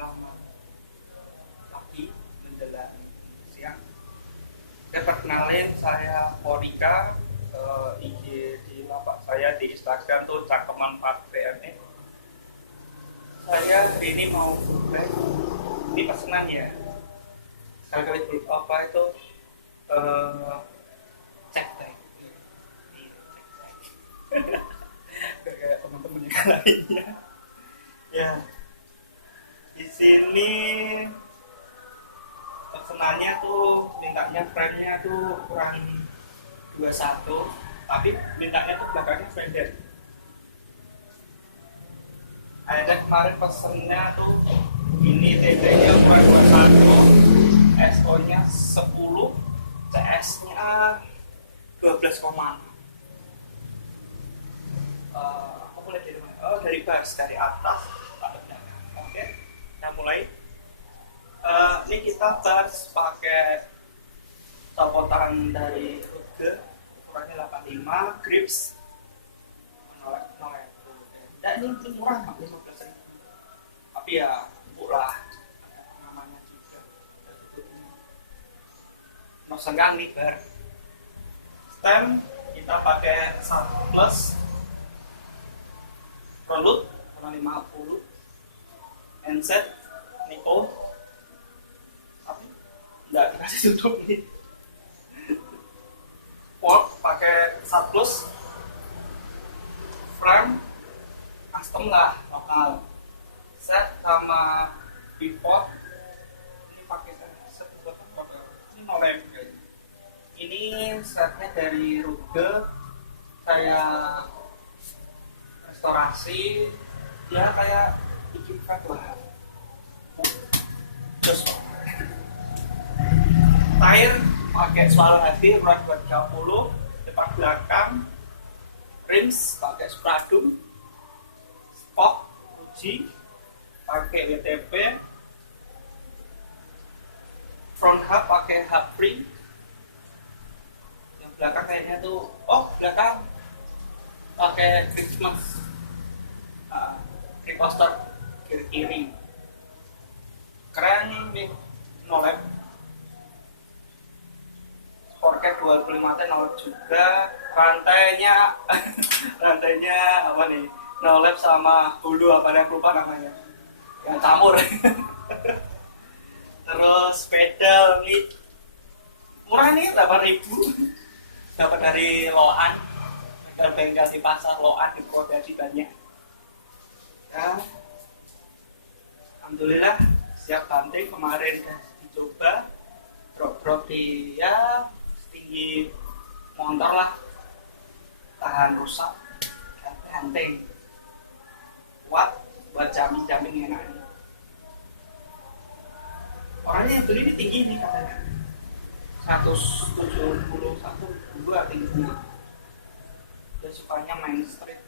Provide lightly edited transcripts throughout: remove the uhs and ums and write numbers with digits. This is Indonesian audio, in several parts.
Selamat pagi menjelang siang. Perkenalin, saya Porika. IG di lapak saya di Instagram tuh Cangkeman 4 PME. Saya hari ini mau feedback. Ini pesanan ya. Sekali dulu apa itu cek baik. Kayak teman-teman yang lainnya. Ya. Di sini pesenannya tuh mintanya frame-nya tuh kurang 21, tapi mintanya tuh belakangnya fender. Ada kemarin pesennya tuh ini TT-nya kurang 21, SO-nya 10, CS-nya 12,6. Aku mulai dari mana? Oh, dari bars, dari atas. Oke, kita mulai. Ini kita bars pakai sapotan dari Ruge, ukurannya 85, grips 0. Dan ini murah, 15.000. Tapi ya empuk lah, namanya juga. Mau senggang nih bar. Stem kita pakai 1 plus, Rolut warna 50, handset Nipo, tapi nggak dikasih tutup nih. Port pakai 1 plus, frame custom lah, lokal. Set sama bipod ini pakai set berapa? Ini November. Ini setnya dari Ruge, saya restorasi, ya kayak bikin lah. Terus tire pakai suara hati ukuran 230, depan belakang. Rims pakai Spradum, spok Uji pakai WTP, front hub pakai hub spring. Yang belakang kayaknya tuh, belakang pakai Christmas, reposter kiri. Keren nih, nolep. Sportcat 25T nol juga. Rantainya apa nih? Nolep sama hulu apa yang lupa namanya. Yang campur. Terus pedal nih murah nih, 8.000. Dapat dari Loan. Bengkel di pasar Loan di Purwodadi banyak. Ya, alhamdulillah siap banting. Kemarin dicoba drop di ya tinggi motor lah, tahan rusak, banting kuat buat jamin enak nih. Orangnya yang beli ini tinggi nih katanya 171 2 tingginya. Dia sukanya main street,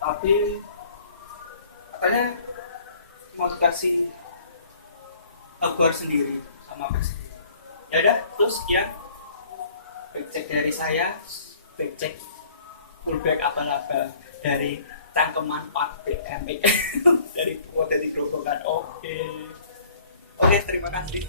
tapi katanya mau dikasih hardware sendiri sama back sendiri. Ya udah, terus sekian backcheck dari saya, backcheck fullback abal-abal dari Cangkeman 4 PME dari Purwodadi Grobogan. Oke, terima kasih.